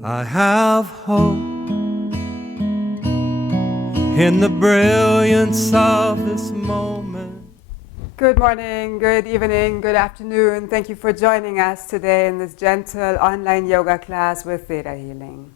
I have hope in the brilliance of this moment. Good morning, good evening, good afternoon. Thank you for joining us today in this gentle online yoga class with Theta Healing.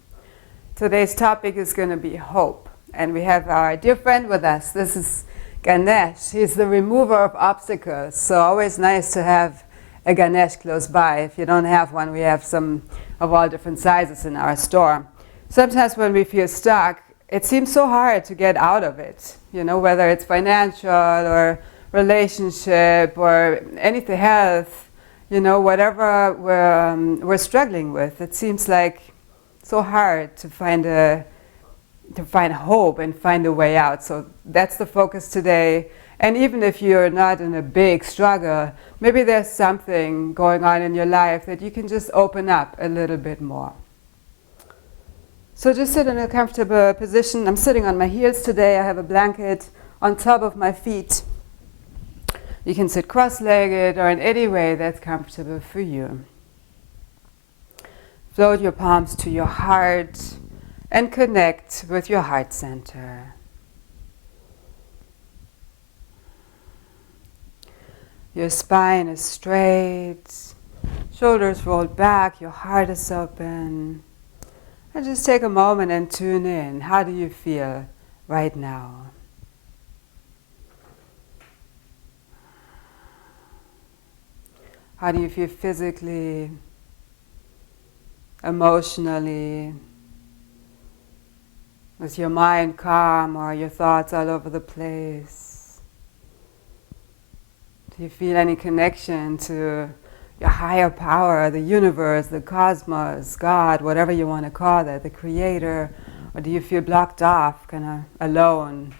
Today's topic is going to be hope. And we have our dear friend with us. This is Ganesh. He's the remover of obstacles. So always nice to have a Ganesh close by. If you don't have one, we have some of all different sizes in our store. Sometimes when we feel stuck, it seems so hard to get out of it. You know, whether it's financial or relationship or anything, health, you know, whatever we're struggling with. It seems like so hard to find hope and find a way out. So that's the focus today. And even if you're not in a big struggle, maybe there's something going on in your life that you can just open up a little bit more. So just sit in a comfortable position. I'm sitting on my heels today. I have a blanket on top of my feet. You can sit cross-legged or in any way that's comfortable for you. Float your palms to your heart and connect with your heart center. Your spine is straight, shoulders rolled back, your heart is open. And just take a moment and tune in. How do you feel right now? How do you feel physically, emotionally? Is your mind calm or your thoughts all over the place? Do you feel any connection to your higher power, the universe, the cosmos, God, whatever you want to call it, the creator? Or do you feel blocked off, kind of alone?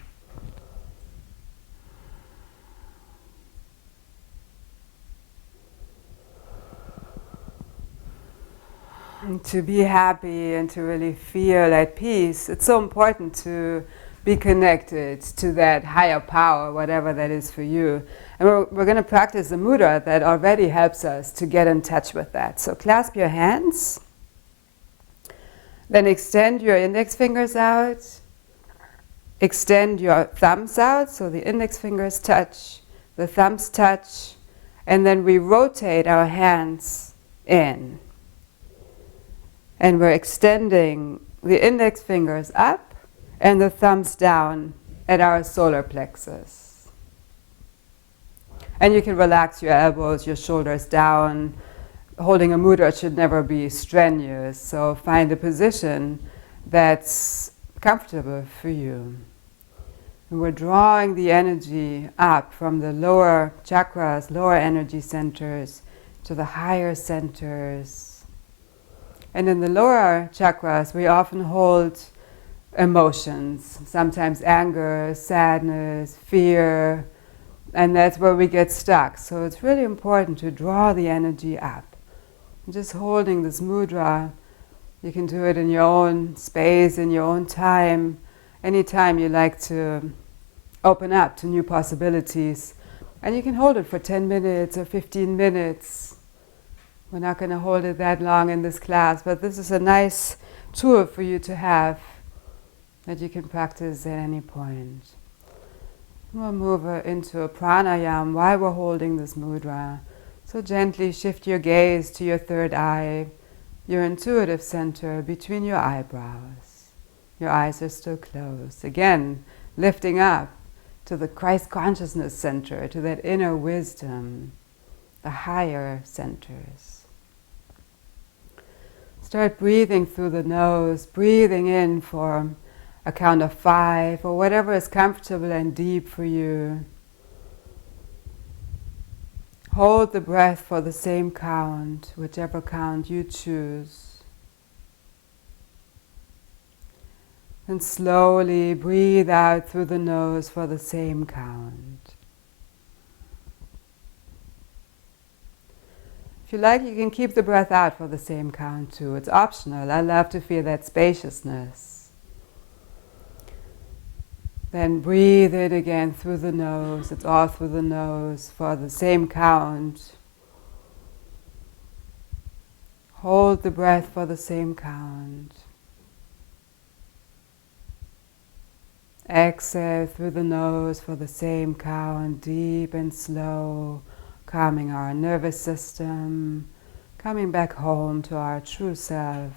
And to be happy and to really feel at peace, it's so important to be connected to that higher power, whatever that is for you. And we're going to practice a mudra that already helps us to get in touch with that. So clasp your hands. Then extend your index fingers out. Extend your thumbs out, so the index fingers touch, the thumbs touch. And then we rotate our hands in. And we're extending the index fingers up and the thumbs down at our solar plexus. And you can relax your elbows, your shoulders down. Holding a mudra should never be strenuous, so find a position that's comfortable for you. And we're drawing the energy up from the lower chakras, lower energy centers, to the higher centers. And in the lower chakras, we often hold emotions, sometimes anger, sadness, fear, and that's where we get stuck. So it's really important to draw the energy up. Just holding this mudra, you can do it in your own space, in your own time, anytime you like to open up to new possibilities. And you can hold it for 10 minutes or 15 minutes. We're not going to hold it that long in this class, but this is a nice tool for you to have that you can practice at any point. We'll move into a pranayama while we're holding this mudra. So gently shift your gaze to your third eye, your intuitive center between your eyebrows. Your eyes are still closed. Again, lifting up to the Christ consciousness center, to that inner wisdom, the higher centers. Start breathing through the nose, breathing in for a count of 5, or whatever is comfortable and deep for you. Hold the breath for the same count, whichever count you choose. And slowly breathe out through the nose for the same count. If you like, you can keep the breath out for the same count too. It's optional. I love to feel that spaciousness. Then breathe it again through the nose. It's all through the nose for the same count. Hold the breath for the same count. Exhale through the nose for the same count, deep and slow, calming our nervous system, coming back home to our true self,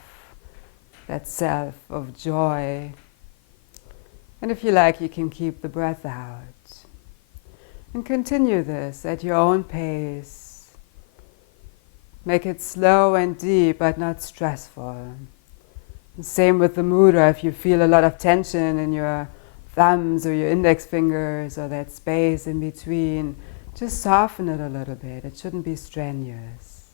that self of joy. And if you like, you can keep the breath out. And continue this at your own pace. Make it slow and deep, but not stressful. And same with the mudra. If you feel a lot of tension in your thumbs or your index fingers or that space in between, just soften it a little bit. It shouldn't be strenuous.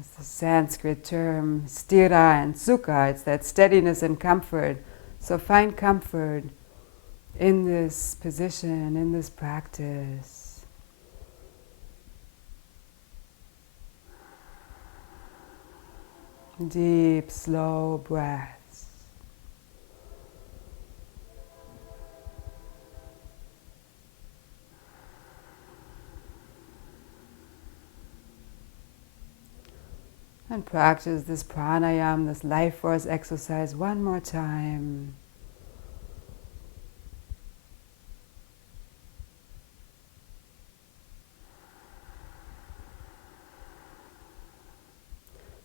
It's the Sanskrit term sthira and sukha. It's that steadiness and comfort. So find comfort in this position, in this practice. Deep, slow breaths. And practice this pranayama, this life force exercise one more time.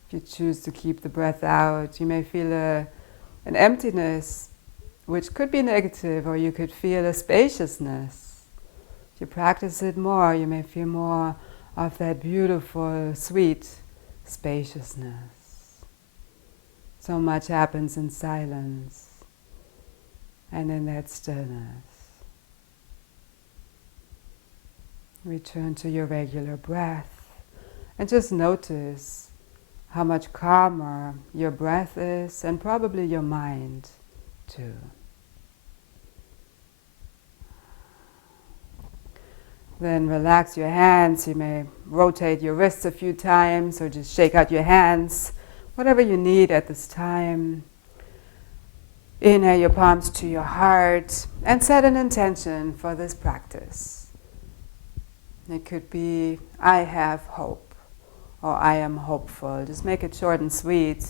If you choose to keep the breath out, you may feel an emptiness, which could be negative, or you could feel a spaciousness. If you practice it more, you may feel more of that beautiful, sweet spaciousness. So much happens in silence and in that stillness. Return to your regular breath and just notice how much calmer your breath is, and probably your mind too. Then relax your hands. You may rotate your wrists a few times or just shake out your hands, whatever you need at this time. Inhale your palms to your heart and set an intention for this practice. It could be, I have hope, or I am hopeful. Just make it short and sweet,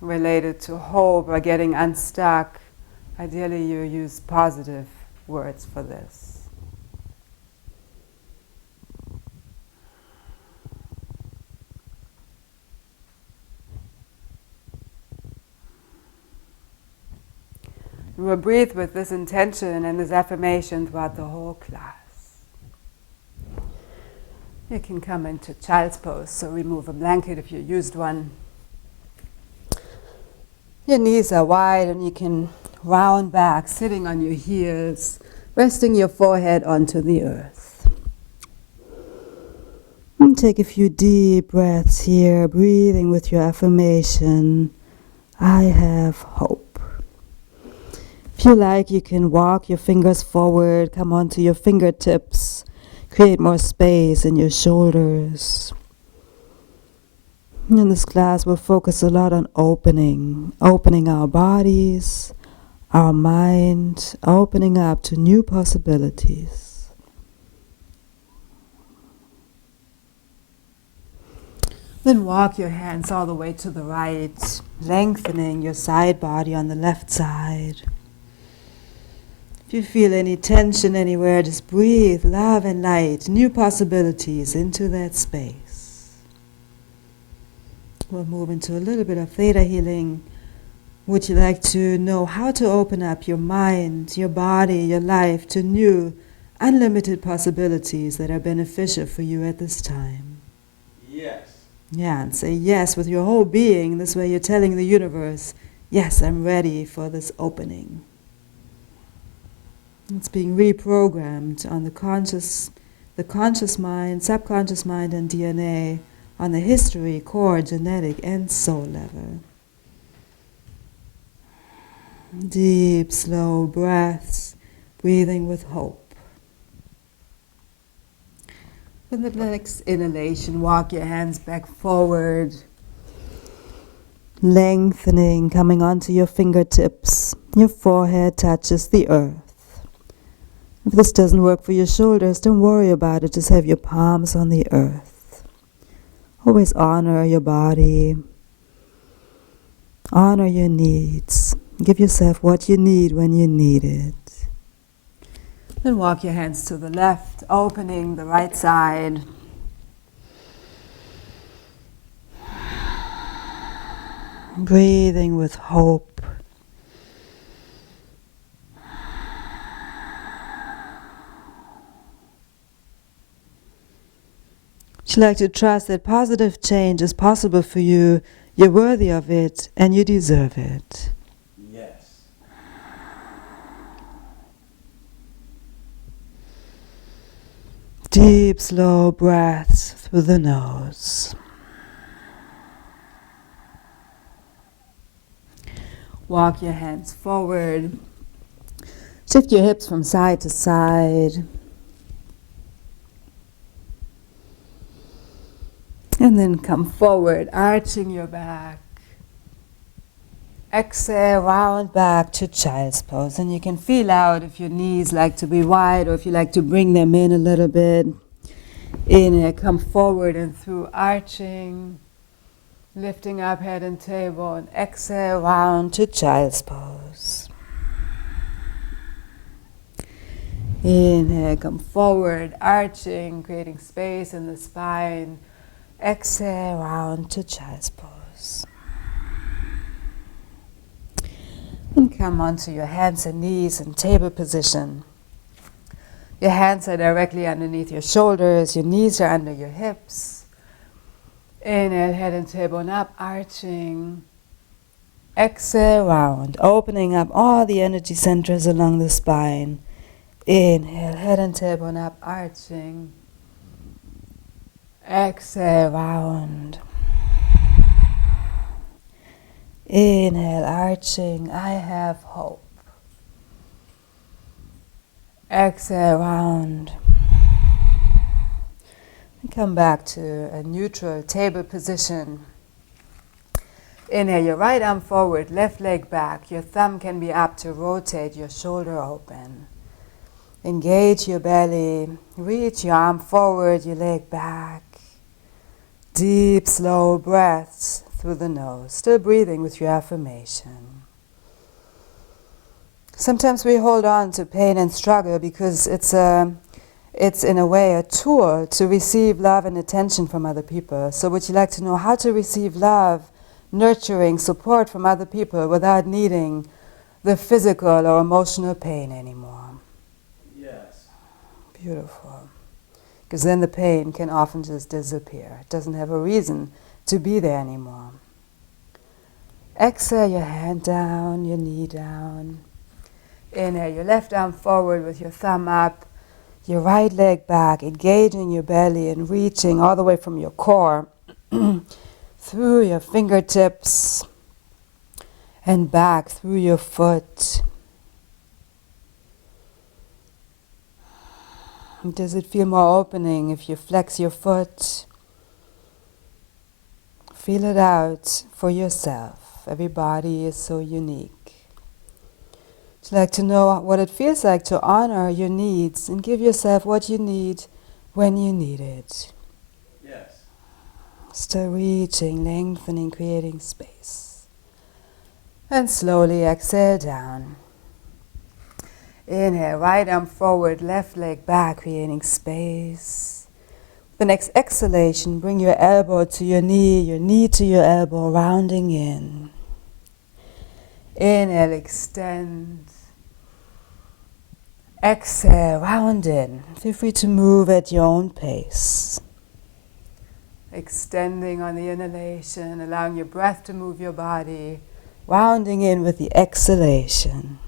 related to hope or getting unstuck. Ideally, you use positive words for this. We'll breathe with this intention and this affirmation throughout the whole class. You can come into child's pose, so remove a blanket if you used one. Your knees are wide and you can round back, sitting on your heels, resting your forehead onto the earth. And take a few deep breaths here, breathing with your affirmation, I have hope. If you like, you can walk your fingers forward, come onto your fingertips, create more space in your shoulders. In this class, we'll focus a lot on opening our bodies, our mind, opening up to new possibilities. Then walk your hands all the way to the right, lengthening your side body on the left side. If you feel any tension anywhere, just breathe love and light, new possibilities into that space. We'll move into a little bit of theta healing. Would you like to know how to open up your mind, your body, your life to new, unlimited possibilities that are beneficial for you at this time? Yes. Yeah, and say yes with your whole being. This way you're telling the universe, yes, I'm ready for this opening. It's being reprogrammed on the conscious mind, subconscious mind, and DNA on the history, core, genetic, and soul level. Deep, slow breaths, breathing with hope. With the next inhalation, walk your hands back forward, lengthening, coming onto your fingertips. Your forehead touches the earth. If this doesn't work for your shoulders, don't worry about it. Just have your palms on the earth. Always honor your body. Honor your needs. Give yourself what you need when you need it. Then walk your hands to the left, opening the right side. Breathing with hope. Would you like to trust that positive change is possible for you? You're worthy of it and you deserve it. Yes. Deep, slow breaths through the nose. Walk your hands forward. Shift your hips from side to side. And then come forward, arching your back. Exhale, round back to child's pose. And you can feel out if your knees like to be wide or if you like to bring them in a little bit. Inhale, come forward and through, arching, lifting up head and table, and exhale, round to child's pose. Inhale, come forward, arching, creating space in the spine. Exhale, round to child's pose. And come onto your hands and knees in table position. Your hands are directly underneath your shoulders, your knees are under your hips. Inhale, head and tailbone up, arching. Exhale, round, opening up all the energy centers along the spine. Inhale, head and tailbone up, arching. Exhale, round. Inhale, arching, I have hope. Exhale, round. And come back to a neutral table position. Inhale, your right arm forward, left leg back. Your thumb can be up to rotate your shoulder open. Engage your belly, reach your arm forward, your leg back. Deep, slow breaths through the nose, still breathing with your affirmation. Sometimes we hold on to pain and struggle because it's in a way a tool to receive love and attention from other people. So would you like to know how to receive love, nurturing, support from other people without needing the physical or emotional pain anymore? Yes. Beautiful. Because then the pain can often just disappear. It doesn't have a reason to be there anymore. Exhale, your hand down, your knee down. Inhale, your left arm forward with your thumb up. Your right leg back, engaging your belly and reaching all the way from your core through your fingertips and back through your foot. Does it feel more opening if you flex your foot? Feel it out for yourself. Every body is so unique. Would you like to know what it feels like to honor your needs and give yourself what you need when you need it? Yes. Still reaching, lengthening, creating space. And slowly exhale down. Inhale, right arm forward, left leg back, creating space. The next exhalation, bring your elbow to your knee to your elbow, rounding in. Inhale, extend. Exhale, round in. Feel free to move at your own pace. Extending on the inhalation, allowing your breath to move your body. Rounding in with the exhalation.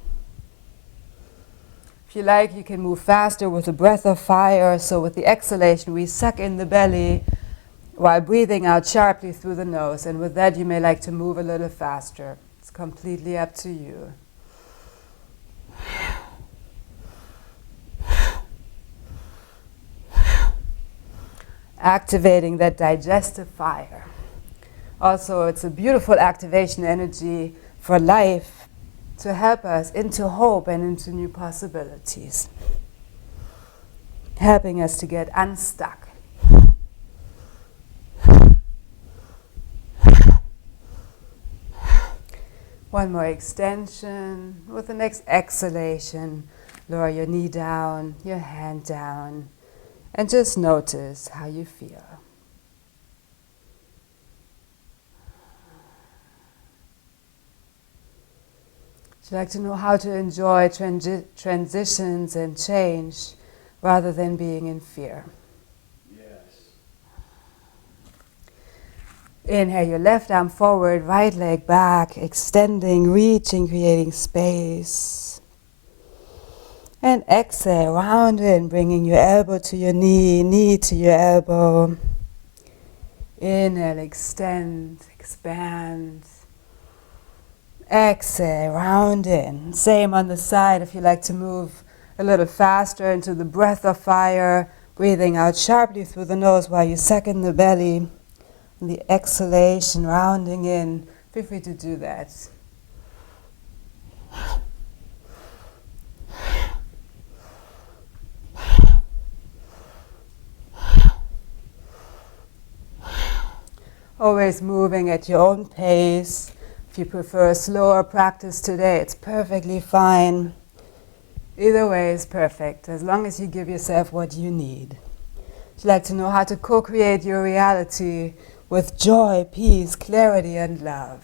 If you like, you can move faster with a breath of fire. So with the exhalation, we suck in the belly while breathing out sharply through the nose. And with that, you may like to move a little faster. It's completely up to you. Activating that digestive fire. Also, it's a beautiful activation energy for life to help us into hope and into new possibilities. Helping us to get unstuck. One more extension. With the next exhalation, lower your knee down, your hand down, and just notice how you feel. Would you like to know how to enjoy transitions and change rather than being in fear? Yes. Inhale your left arm forward, right leg back, extending, reaching, creating space. And exhale, round in, bringing your elbow to your knee, knee to your elbow. Inhale, extend, expand. Exhale, round in. Same on the side if you like to move a little faster into the breath of fire, breathing out sharply through the nose while you suck in the belly. And the exhalation, rounding in. Feel free to do that. Always moving at your own pace. If you prefer a slower practice today, it's perfectly fine. Either way is perfect, as long as you give yourself what you need. Would you like to know how to co-create your reality with joy, peace, clarity, and love?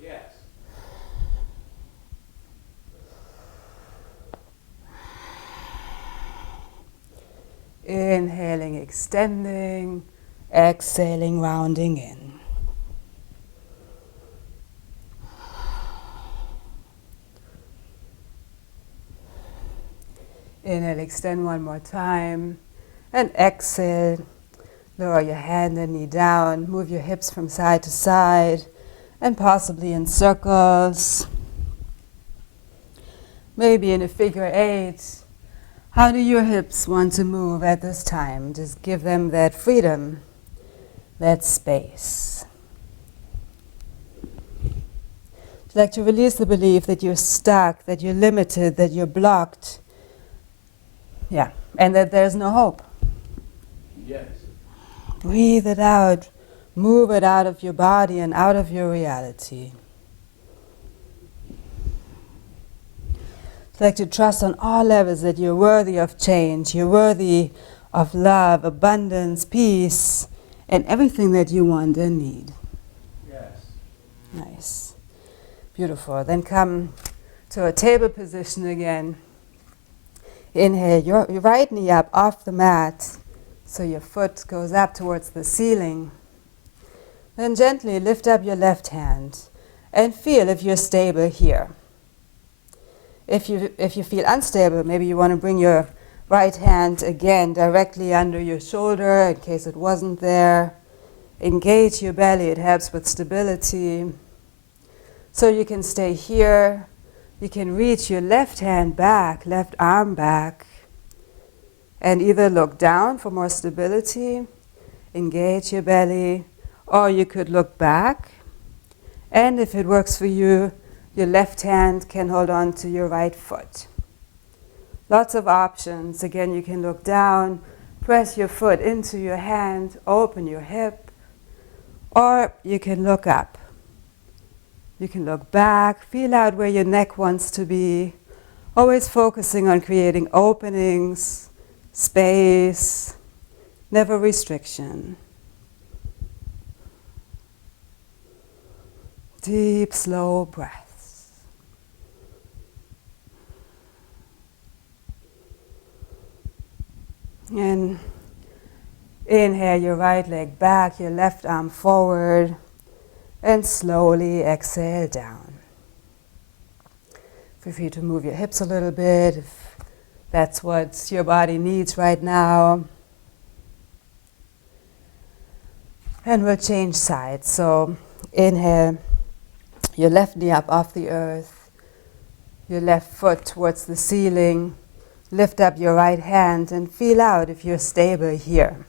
Yes. Inhaling, extending. Exhaling, rounding in. Inhale, extend one more time. And exhale, lower your hand and knee down. Move your hips from side to side and possibly in circles. Maybe in a figure 8. How do your hips want to move at this time? Just give them that freedom, that space. Would you like to release the belief that you're stuck, that you're limited, that you're blocked? Yeah, and that there's no hope. Yes. Breathe it out. Move it out of your body and out of your reality. Would you like to trust on all levels that you're worthy of change, you're worthy of love, abundance, peace, and everything that you want and need. Yes. Nice. Beautiful. Then come to a table position again. Inhale your right knee up off the mat, so your foot goes up towards the ceiling. Then gently lift up your left hand and feel if you're stable here. If you feel unstable, maybe you want to bring your right hand again directly under your shoulder in case it wasn't there. Engage your belly, it helps with stability. So you can stay here. You can reach your left hand back, left arm back, and either look down for more stability, engage your belly, or you could look back. And if it works for you, your left hand can hold on to your right foot. Lots of options. Again, you can look down, press your foot into your hand, open your hip, or you can look up. You can look back, feel out where your neck wants to be, always focusing on creating openings, space, never restriction. Deep, slow breaths. And inhale your right leg back, your left arm forward, and slowly exhale down. Feel free to move your hips a little bit if that's what your body needs right now. And we'll change sides. So inhale your left knee up off the earth, your left foot towards the ceiling. Lift up your right hand and feel out if you're stable here.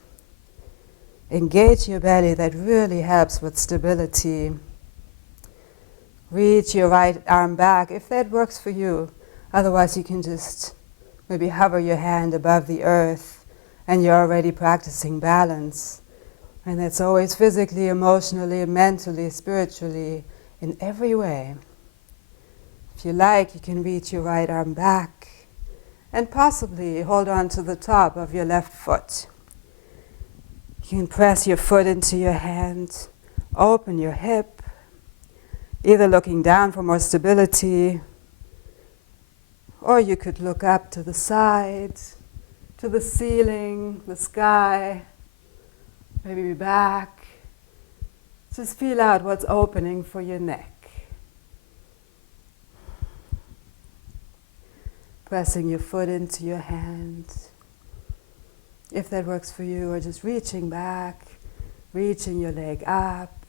Engage your belly, that really helps with stability. Reach your right arm back if that works for you. Otherwise you can just maybe hover your hand above the earth and you're already practicing balance. And that's always physically, emotionally, mentally, spiritually, in every way. If you like, you can reach your right arm back and possibly hold on to the top of your left foot. You can press your foot into your hand, open your hip, either looking down for more stability, or you could look up to the side, to the ceiling, the sky, maybe back. Just feel out what's opening for your neck. Pressing your foot into your hand, if that works for you, or just reaching back, reaching your leg up.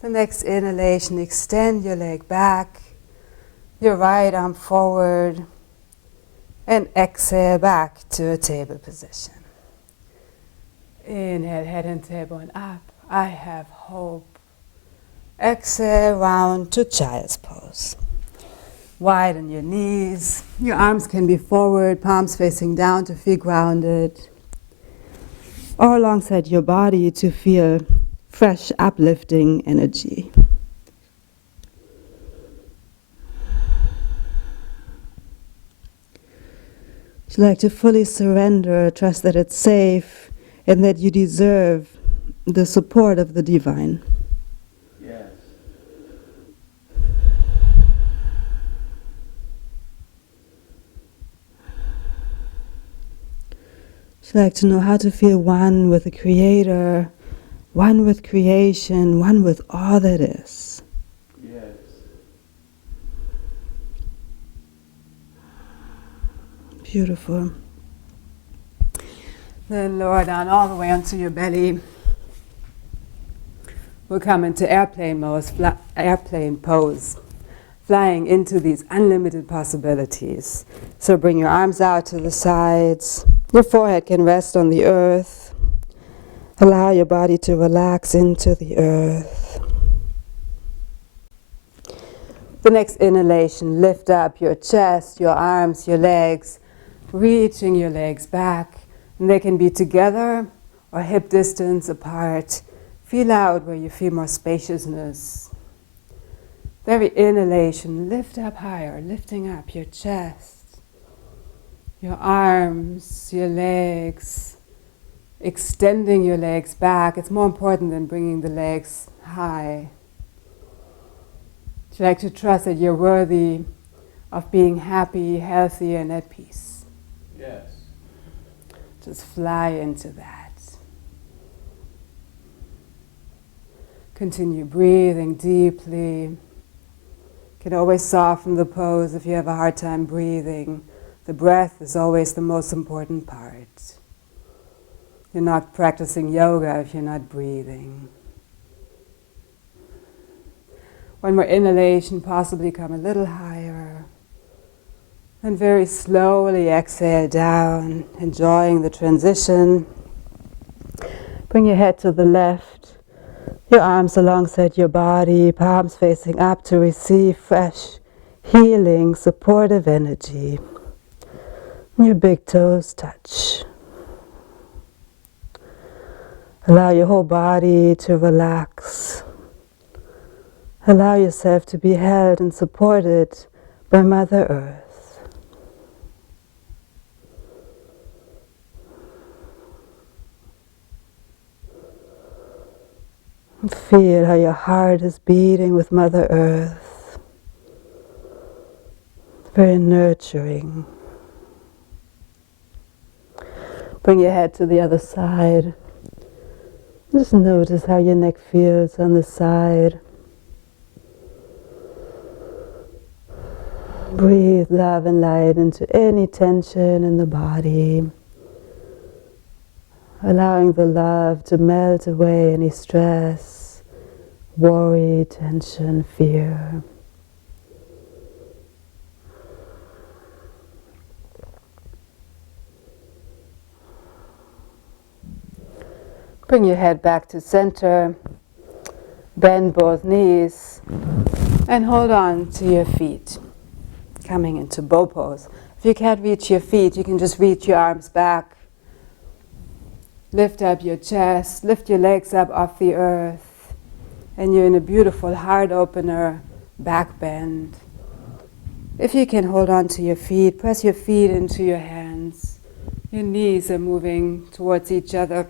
The next inhalation, extend your leg back, your right arm forward, and exhale back to a table position. Inhale, head and tailbone up. I have hope. Exhale, round to child's pose. Widen your knees. Your arms can be forward, palms facing down to feel grounded. Or alongside your body to feel fresh, uplifting energy. Would you like to fully surrender, trust that it's safe, and that you deserve the support of the divine? Yes. Would you like to know how to feel one with the Creator, one with creation, one with all that is? Yes. Beautiful. Then lower down all the way onto your belly. We'll come into airplane pose, flying into these unlimited possibilities. So bring your arms out to the sides. Your forehead can rest on the earth. Allow your body to relax into the earth. The next inhalation, lift up your chest, your arms, your legs, reaching your legs back. And they can be together or hip distance apart. Feel out where you feel more spaciousness. Every inhalation, lift up higher, lifting up your chest, your arms, your legs, extending your legs back. It's more important than bringing the legs high. Would you like to trust that you're worthy of being happy, healthy, and at peace? Yes. Just fly into that. Continue breathing deeply. You can always soften the pose if you have a hard time breathing. The breath is always the most important part. You're not practicing yoga if you're not breathing. One more inhalation, possibly come a little higher. And very slowly exhale down, enjoying the transition. Bring your head to the left, your arms alongside your body, palms facing up to receive fresh, healing, supportive energy. Your big toes touch. Allow your whole body to relax. Allow yourself to be held and supported by Mother Earth. Feel how your heart is beating with Mother Earth. Very nurturing. Bring your head to the other side. Just notice how your neck feels on the side. Breathe love and light into any tension in the body. Allowing the love to melt away any stress, worry, tension, fear. Bring your head back to center, bend both knees, and hold on to your feet, coming into bow pose. If you can't reach your feet, you can just reach your arms back. Lift up your chest, lift your legs up off the earth. and you're in a beautiful heart opener, back bend. If you can hold on to your feet, press your feet into your hands. Your knees are moving towards each other.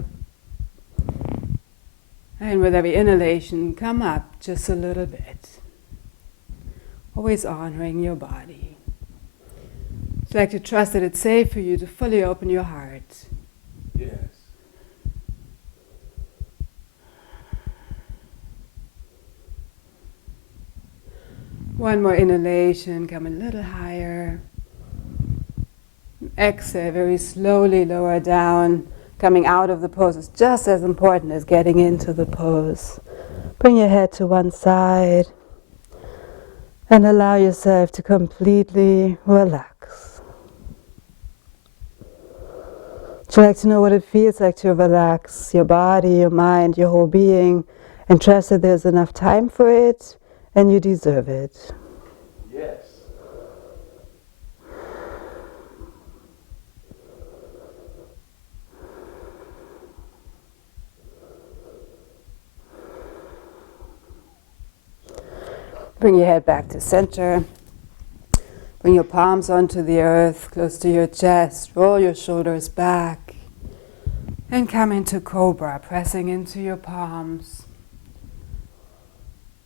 And with every inhalation, come up just a little bit. Always honoring your body. I'd like to trust that it's safe for you to fully open your heart. Yes. One more inhalation, come a little higher. Exhale, very slowly lower down. Coming out of the pose is just as important as getting into the pose. Bring your head to one side and allow yourself to completely relax. Would you like to know what it feels like to relax your body, your mind, your whole being, and trust that there's enough time for it and you deserve it? Yes. Bring your head back to center. Bring your palms onto the earth, close to your chest. Roll your shoulders back. And come into Cobra, pressing into your palms.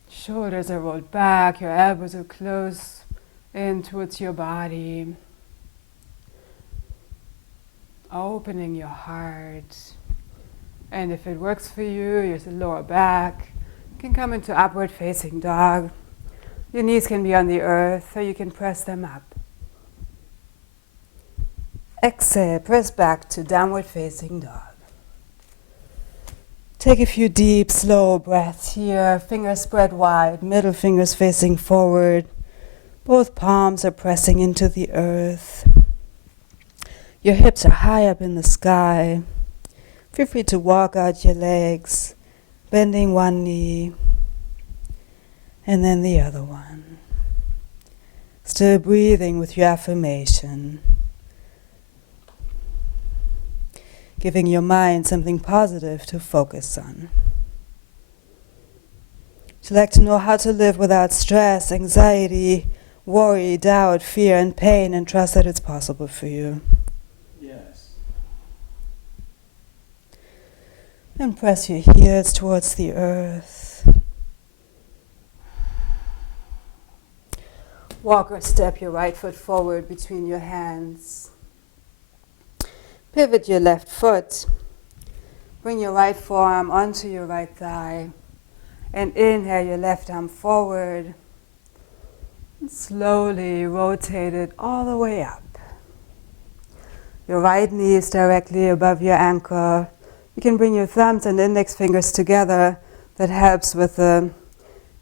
Shoulders are rolled back, your elbows are close in towards your body. Opening your heart. And if it works for you, your lower back. You can come into upward facing dog. Your knees can be on the earth, or you can press them up. Exhale, press back to downward facing dog. Take a few deep, slow breaths here. Fingers spread wide, middle fingers facing forward. Both palms are pressing into the earth. Your hips are high up in the sky. Feel free to walk out your legs, bending one knee and then the other one. Still breathing with your affirmation. Giving your mind something positive to focus on. Would you like to know how to live without stress, anxiety, worry, doubt, fear, and pain, and trust that it's possible for you? Yes. And press your heels towards the earth. Walk or step your right foot forward between your hands. Pivot your left foot. Bring your right forearm onto your right thigh. And inhale your left arm forward. And slowly rotate it all the way up. Your right knee is directly above your ankle. You can bring your thumbs and index fingers together. That helps with the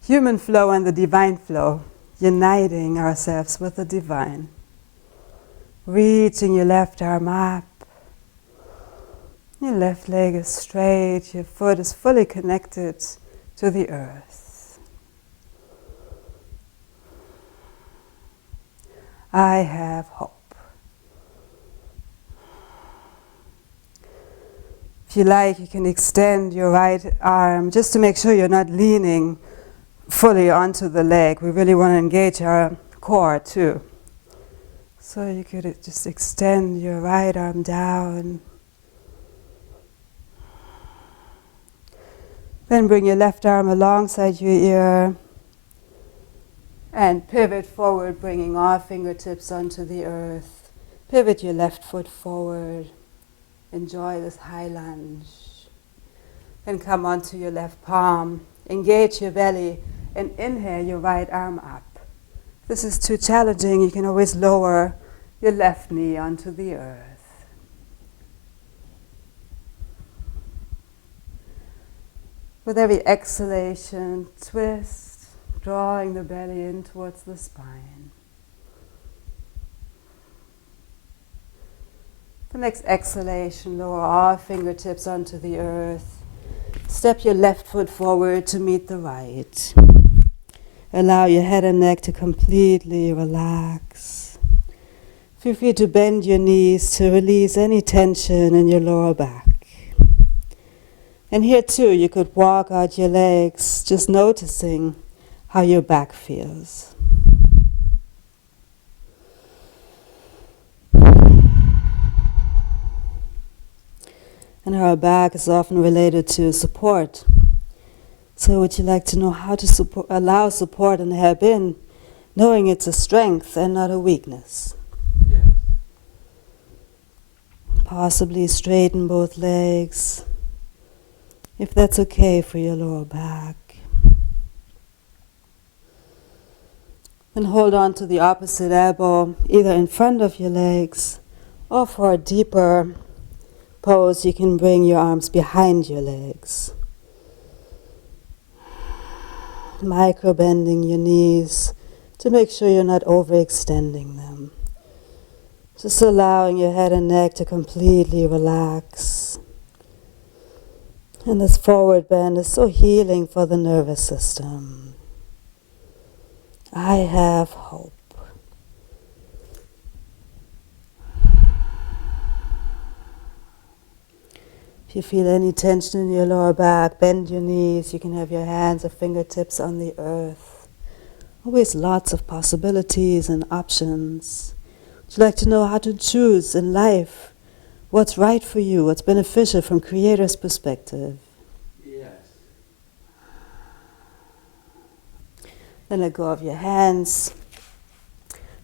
human flow and the divine flow. Uniting ourselves with the divine. Reaching your left arm up. Your left leg is straight, your foot is fully connected to the earth. I have hope. If you like, you can extend your right arm just to make sure you're not leaning fully onto the leg. We really want to engage our core too. So you could just extend your right arm down. Then bring your left arm alongside your ear and pivot forward, bringing all fingertips onto the earth. Pivot your left foot forward. Enjoy this high lunge. Then come onto your left palm. Engage your belly and inhale your right arm up. If this is too challenging, you can always lower your left knee onto the earth. With every exhalation, twist, drawing the belly in towards the spine. The next exhalation, lower all fingertips onto the earth. Step your left foot forward to meet the right. Allow your head and neck to completely relax. Feel free to bend your knees to release any tension in your lower back. And here too, you could walk out your legs, just noticing how your back feels. And our back is often related to support. So would you like to know how to allow support and help in, knowing it's a strength and not a weakness? Yes. Possibly straighten both legs, if that's okay for your lower back. Then hold on to the opposite elbow, either in front of your legs, or for a deeper pose, you can bring your arms behind your legs. Micro bending your knees to make sure you're not overextending them. Just allowing your head and neck to completely relax. And this forward bend is so healing for the nervous system. I have hope. If you feel any tension in your lower back, bend your knees. You can have your hands or fingertips on the earth. Always lots of possibilities and options. Would you like to know how to choose in life what's right for you, what's beneficial from Creator's perspective? Yes. Then let go of your hands.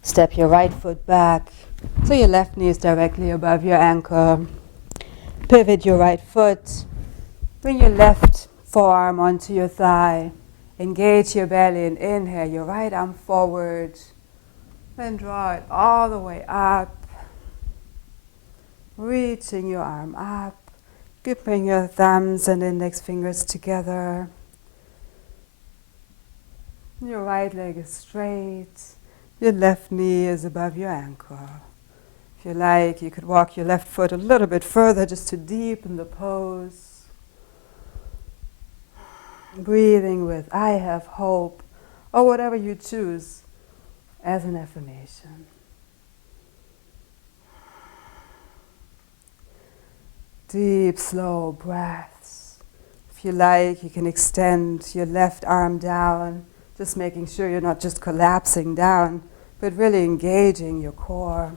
Step your right foot back so your left knee is directly above your ankle. Pivot your right foot. Bring your left forearm onto your thigh. Engage your belly and inhale your right arm forward. Then draw it all the way up. Reaching your arm up. Gripping your thumbs and index fingers together. Your right leg is straight. Your left knee is above your ankle. If you like, you could walk your left foot a little bit further just to deepen the pose. Breathing with I have hope, or whatever you choose as an affirmation. Deep, slow breaths. If you like, you can extend your left arm down, just making sure you're not just collapsing down, but really engaging your core.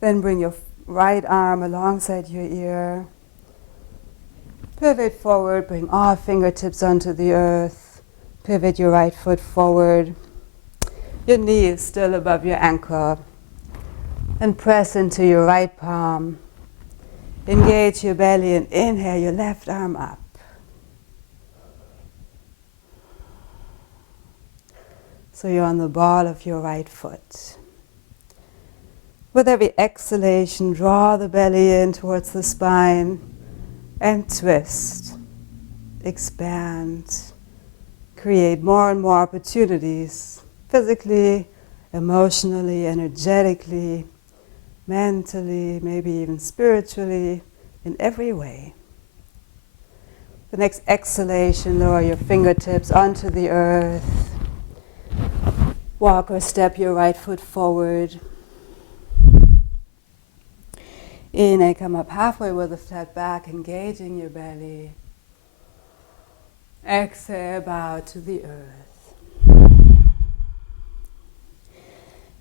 Then bring your right arm alongside your ear. Pivot forward, bring all fingertips onto the earth. Pivot your right foot forward. Your knee is still above your ankle. And press into your right palm. Engage your belly and inhale your left arm up. So you're on the ball of your right foot. With every exhalation, draw the belly in towards the spine and twist, expand, create more and more opportunities, physically, emotionally, energetically, mentally, maybe even spiritually, in every way. The next exhalation, lower your fingertips onto the earth. Walk or step your right foot forward. Inhale, come up halfway with a flat back, engaging your belly. Exhale, bow to the earth.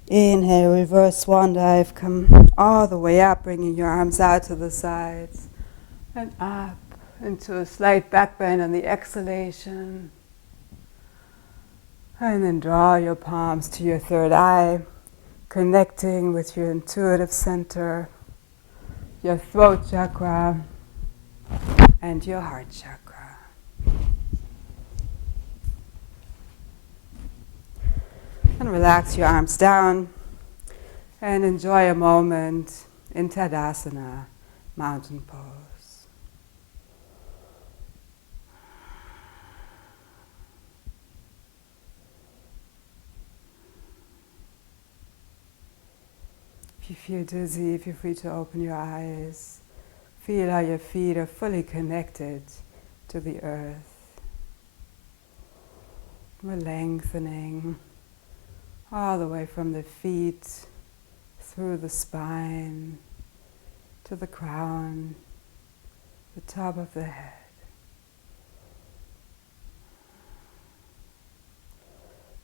Inhale, reverse swan dive, come all the way up, bringing your arms out to the sides. And up into a slight back bend on the exhalation. And then draw your palms to your third eye, connecting with your intuitive center, your throat chakra, and your heart chakra. And relax your arms down and enjoy a moment in Tadasana, mountain pose. If you feel dizzy, feel free to open your eyes. Feel how your feet are fully connected to the earth. We're lengthening all the way from the feet through the spine to the crown, the top of the head.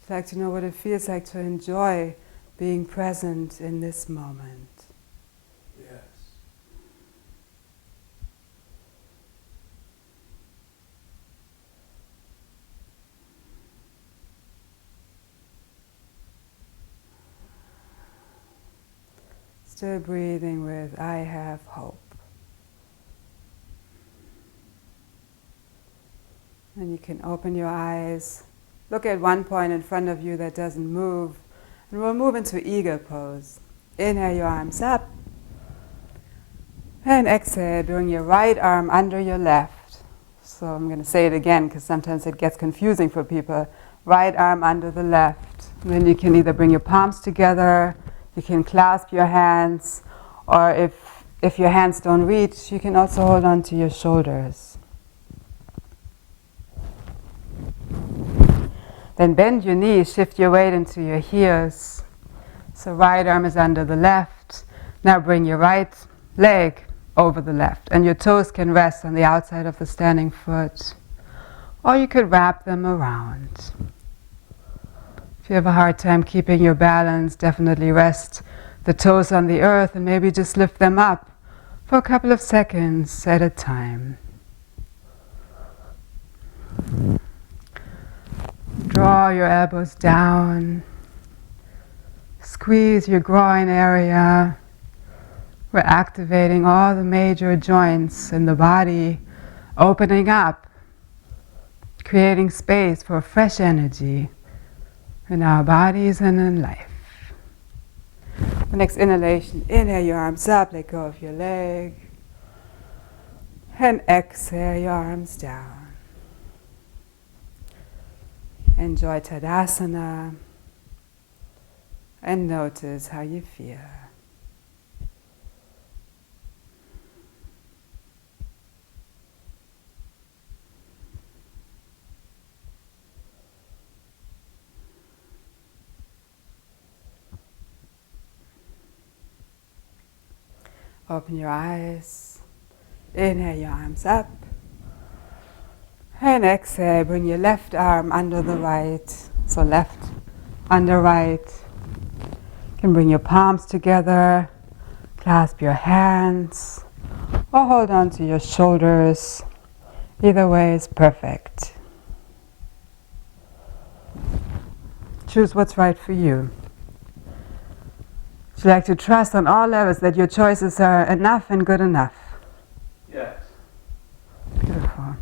I'd like to know what it feels like to enjoy being present in this moment. Yes. Still breathing with I have hope. And you can open your eyes, look at one point in front of you that doesn't move, and we'll move into eagle pose. Inhale your arms up, and exhale, bring your right arm under your left. So I'm going to say it again because sometimes it gets confusing for people. Right arm under the left. And then you can either bring your palms together, you can clasp your hands, or if your hands don't reach, you can also hold on to your shoulders. Then bend your knees, shift your weight into your heels. So right arm is under the left. Now bring your right leg over the left, and your toes can rest on the outside of the standing foot. Or you could wrap them around. If you have a hard time keeping your balance, definitely rest the toes on the earth and maybe just lift them up for a couple of seconds at a time. Draw your elbows down. Squeeze your groin area. We're activating all the major joints in the body, opening up, creating space for fresh energy in our bodies and in life. The next inhalation, inhale your arms up, let go of your leg. And exhale your arms down. Enjoy Tadasana and notice how you feel. Open your eyes. Inhale your arms up. And exhale, bring your left arm under the right. So left under right. You can bring your palms together, clasp your hands, or hold on to your shoulders. Either way is perfect. Choose what's right for you. Would you like to trust on all levels that your choices are enough and good enough? Yes. Beautiful.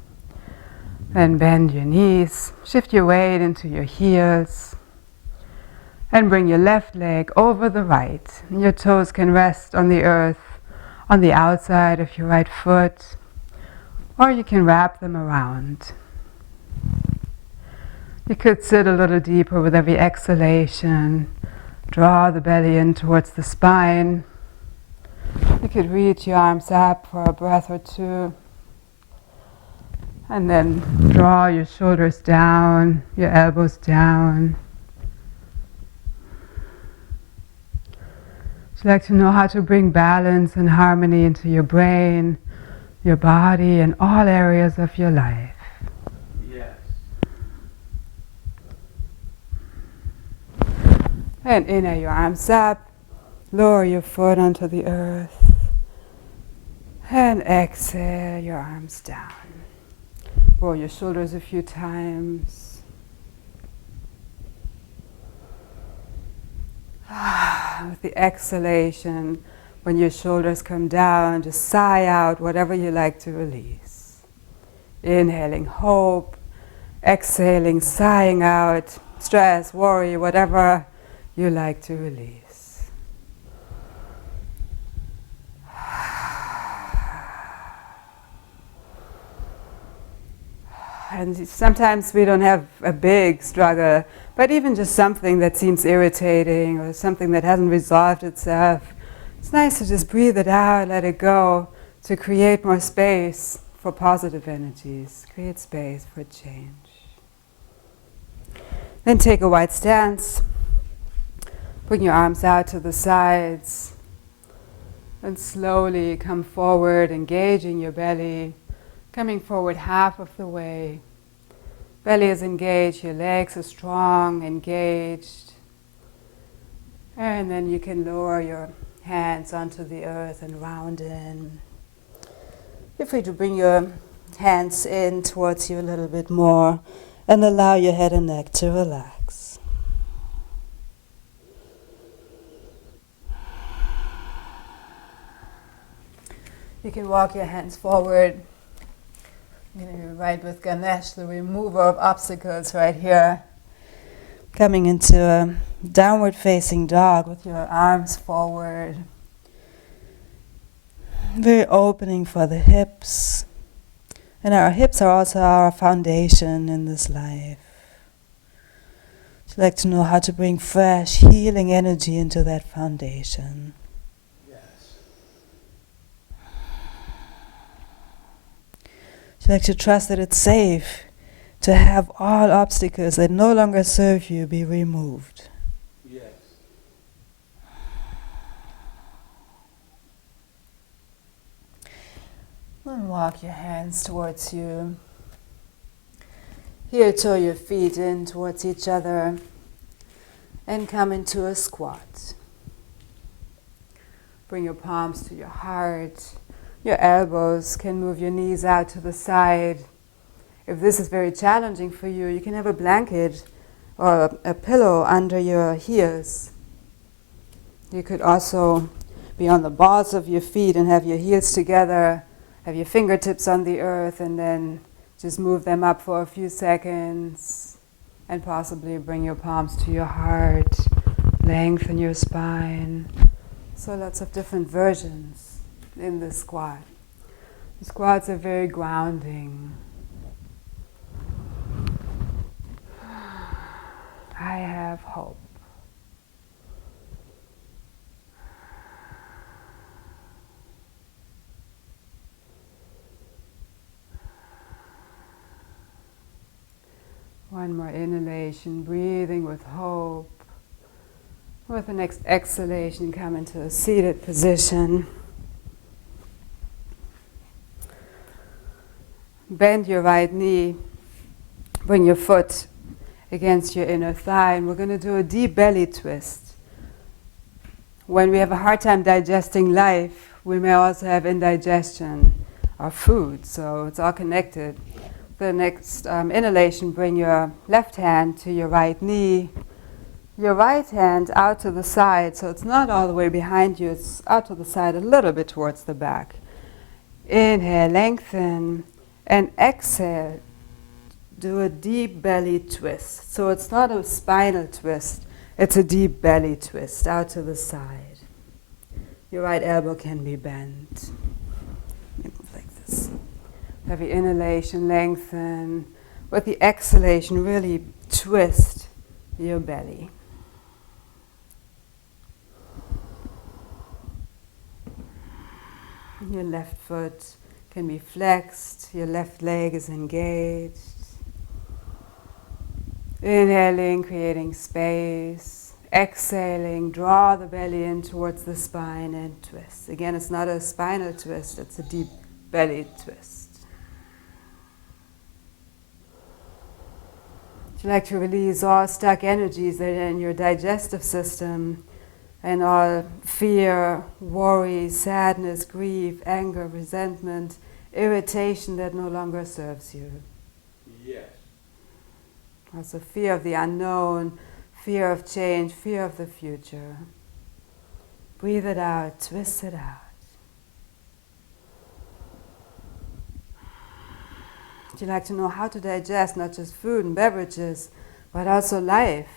Then bend your knees, shift your weight into your heels, and bring your left leg over the right. And your toes can rest on the earth, on the outside of your right foot, or you can wrap them around. You could sit a little deeper with every exhalation. Draw the belly in towards the spine. You could reach your arms up for a breath or two. And then draw your shoulders down, your elbows down. Would you like to know how to bring balance and harmony into your brain, your body, and all areas of your life? Yes. And inhale your arms up, lower your foot onto the earth, and exhale your arms down. Roll your shoulders a few times. With the exhalation, when your shoulders come down, just sigh out whatever you like to release. Inhaling hope, exhaling, sighing out stress, worry, whatever you like to release. And sometimes we don't have a big struggle, but even just something that seems irritating or something that hasn't resolved itself, it's nice to just breathe it out, let it go, to create more space for positive energies, create space for change. Then take a wide stance. Bring your arms out to the sides and slowly come forward, engaging your belly, coming forward half of the way. Belly is engaged, your legs are strong, engaged. And then you can lower your hands onto the earth and round in. Feel free to bring your hands in towards you a little bit more and allow your head and neck to relax. You can walk your hands forward. You're going to be right with Ganesh, the remover of obstacles right here. Coming into a downward facing dog with your arms forward. Very opening for the hips. And our hips are also our foundation in this life. You'd like to know how to bring fresh, healing energy into that foundation. You'd like to trust that it's safe to have all obstacles that no longer serve you be removed. Yes. And walk your hands towards you. Here, toe your feet in towards each other and come into a squat. Bring your palms to your heart. Your elbows can move your knees out to the side. If this is very challenging for you, you can have a blanket or a pillow under your heels. You could also be on the balls of your feet and have your heels together, have your fingertips on the earth, and then just move them up for a few seconds and possibly bring your palms to your heart, lengthen your spine. So lots of different versions in the squat. The squats are very grounding. I have hope. One more inhalation, breathing with hope. With the next exhalation, come into a seated position. Bend your right knee, bring your foot against your inner thigh, and we're going to do a deep belly twist. When we have a hard time digesting life, we may also have indigestion of food, so it's all connected. The next inhalation, bring your left hand to your right knee, your right hand out to the side, so it's not all the way behind you, it's out to the side a little bit towards the back. Inhale, lengthen. And exhale, do a deep belly twist. So it's not a spinal twist, it's a deep belly twist out to the side. Your right elbow can be bent. Move like this. Heavy inhalation, lengthen. With the exhalation, really twist your belly. Your left foot can be flexed, your left leg is engaged. Inhaling, creating space. Exhaling, draw the belly in towards the spine and twist. Again, it's not a spinal twist, it's a deep belly twist. Would you like to release all stuck energies that are in your digestive system and all fear, worry, sadness, grief, anger, resentment, irritation that no longer serves you? Yes. Also fear of the unknown, fear of change, fear of the future. Breathe it out, twist it out. Would you like to know how to digest not just food and beverages, but also life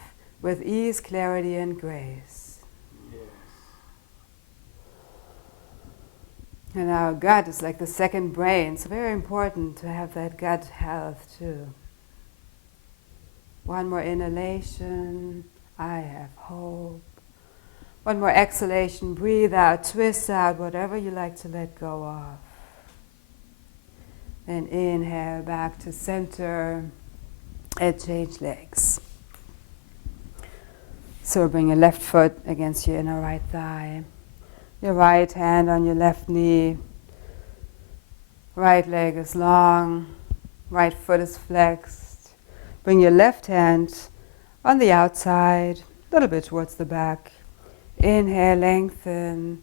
with ease, clarity, and grace? And our gut is like the second brain. It's very important to have that gut health too. One more inhalation, I have hope. One more exhalation, breathe out, twist out whatever you like to let go of. And inhale back to center and change legs. So bring your left foot against your inner right thigh. Your right hand on your left knee. Right leg is long. Right foot is flexed. Bring your left hand on the outside, a little bit towards the back. Inhale, lengthen.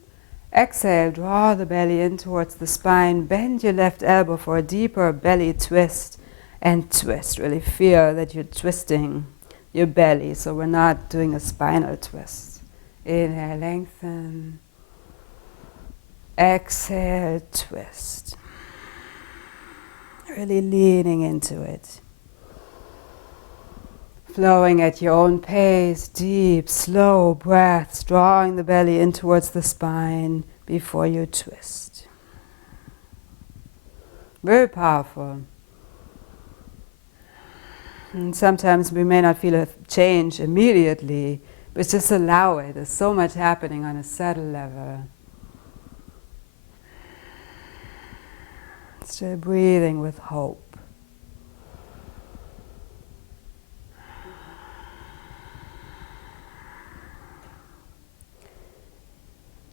Exhale, draw the belly in towards the spine. Bend your left elbow for a deeper belly twist. And twist. Really feel that you're twisting your belly, so we're not doing a spinal twist. Inhale, lengthen. Exhale, twist. Really leaning into it. Flowing at your own pace, deep, slow breaths, drawing the belly in towards the spine before you twist. Very powerful. And sometimes we may not feel a change immediately, but just allow it. There's so much happening on a subtle level. Still breathing with hope.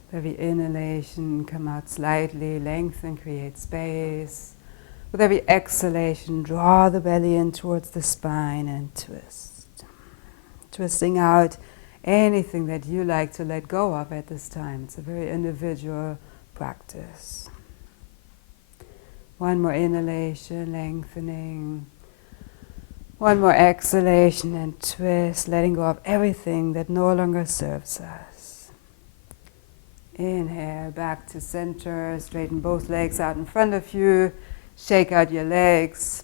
With every inhalation, come out slightly, lengthen, create space. With every exhalation, draw the belly in towards the spine and twist. Twisting out anything that you like to let go of at this time. It's a very individual practice. One more inhalation, lengthening. One more exhalation and twist, letting go of everything that no longer serves us. Inhale, back to center, straighten both legs out in front of you, shake out your legs.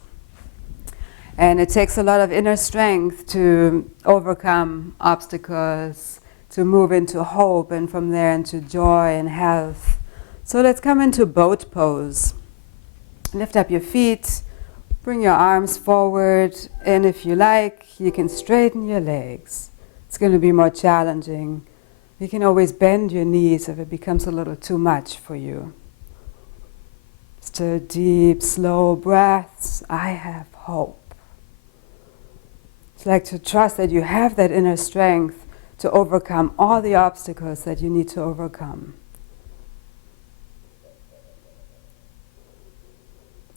And it takes a lot of inner strength to overcome obstacles, to move into hope, and from there into joy and health. So let's come into boat pose. Lift up your feet, bring your arms forward, and if you like, you can straighten your legs. It's going to be more challenging. You can always bend your knees if it becomes a little too much for you. Still deep, slow breaths. I have hope. It's like to trust that you have that inner strength to overcome all the obstacles that you need to overcome.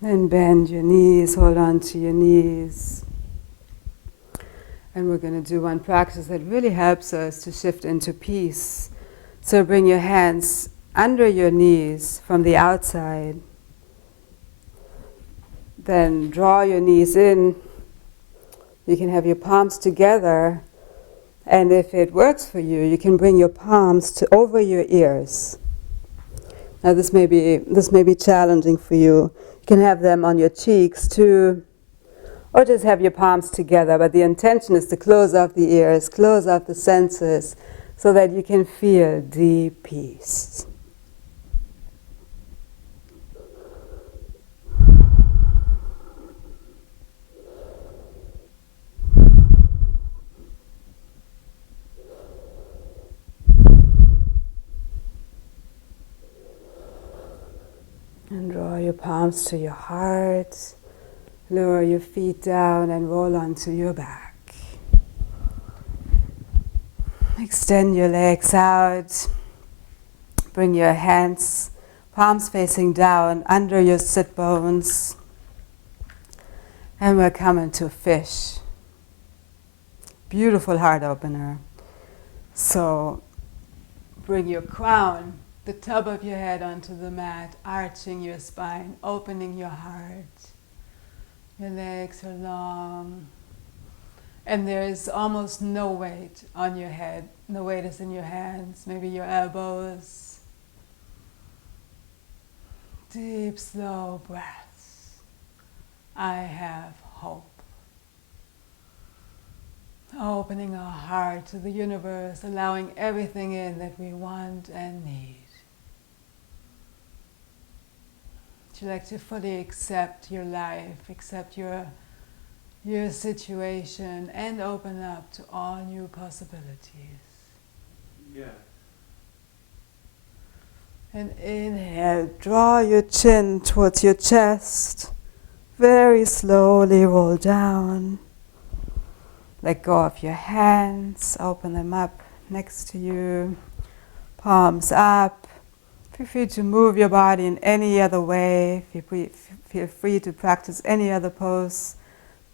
Then bend your knees, hold on to your knees. And we're going to do one practice that really helps us to shift into peace. So bring your hands under your knees from the outside. Then draw your knees in. You can have your palms together. And if it works for you, you can bring your palms to over your ears. Now this may be challenging for you. You can have them on your cheeks too, or just have your palms together, but the intention is to close off the ears, close off the senses, so that you can feel deep peace. And draw your palms to your heart, lower your feet down and roll onto your back. Extend your legs out, bring your hands, palms facing down under your sit bones. And we're coming to fish. Beautiful heart opener. So bring your crown, the top of your head onto the mat, arching your spine, opening your heart. Your legs are long. And there is almost no weight on your head. The weight is in your hands, maybe your elbows. Deep, slow breaths. I have hope. Opening our heart to the universe, allowing everything in that we want and need. Would you like to fully accept your life, accept your situation, and open up to all new possibilities? Yeah. And inhale, draw your chin towards your chest. Very slowly roll down. Let go of your hands, open them up next to you, palms up. Feel free to move your body in any other way. Feel free to practice any other pose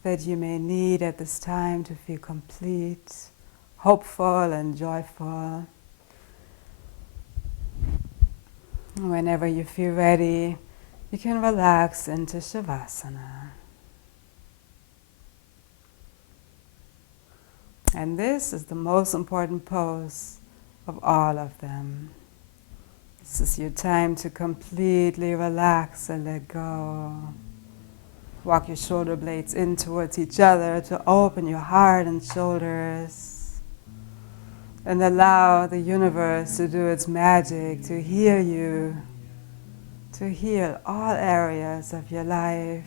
that you may need at this time to feel complete, hopeful and joyful. Whenever you feel ready, you can relax into Savasana. And this is the most important pose of all of them. This is your time to completely relax and let go. Walk your shoulder blades in towards each other to open your heart and shoulders. And allow the universe to do its magic to heal you, to heal all areas of your life,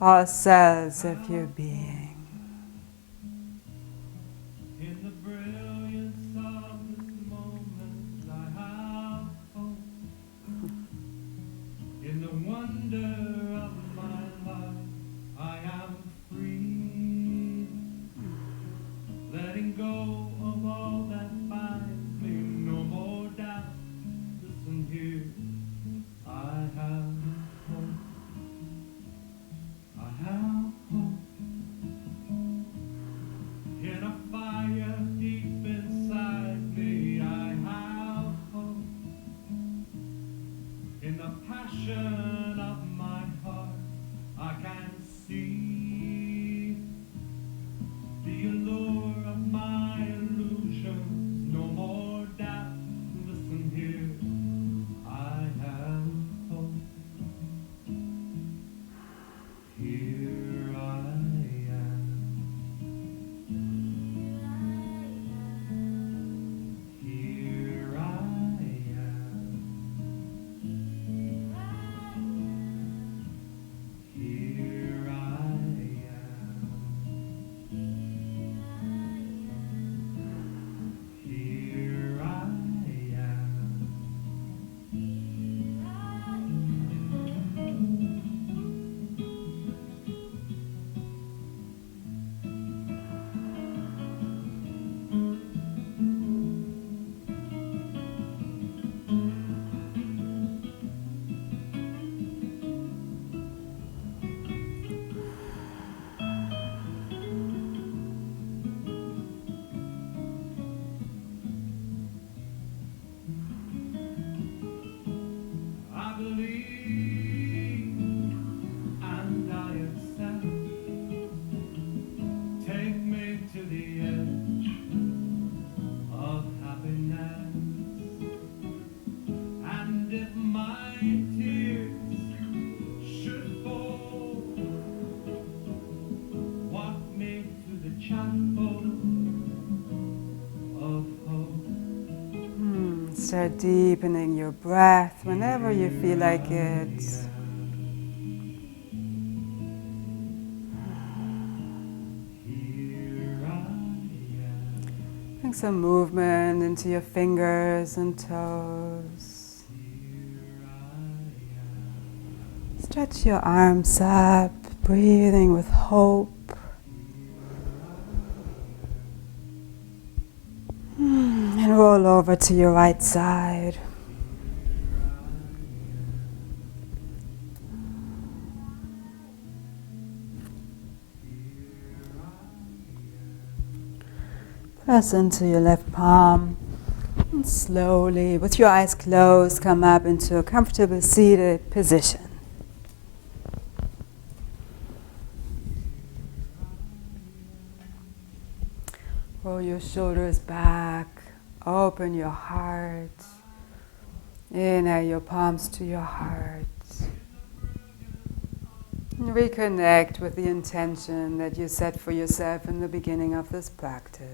all cells of your being. Start deepening your breath whenever you feel like it. Bring some movement into your fingers and toes. Stretch your arms up, breathing with hope. And roll over to your right side. Press into your left palm and slowly, with your eyes closed, come up into a comfortable seated position. Roll your shoulders back, open your heart, inhale your palms to your heart. And reconnect with the intention that you set for yourself in the beginning of this practice.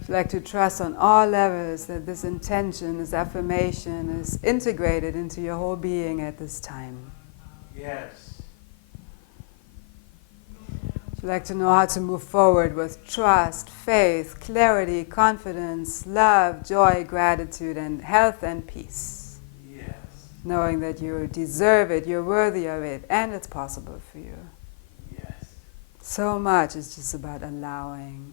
If you'd like to trust on all levels that this intention, this affirmation is integrated into your whole being at this time. Yes. If you'd like to know how to move forward with trust, faith, clarity, confidence, love, joy, gratitude, and health and peace. Yes. knowing that you deserve it, you're worthy of it, and it's possible for you. Yes. So much is just about allowing.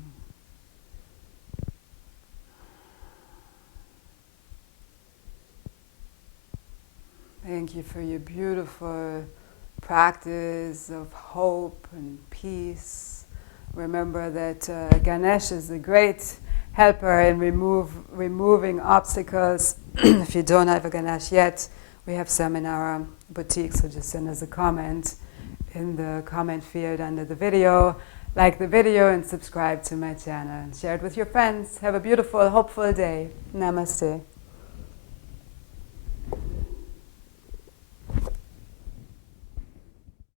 Thank you for your beautiful practice of hope and peace. Remember that Ganesh is a great helper in removing obstacles. If you don't have a Ganesh yet, we have some in our boutique, so just send us a comment in the comment field under the video. Like the video and subscribe to my channel and share it with your friends. Have a beautiful, hopeful day. Namaste.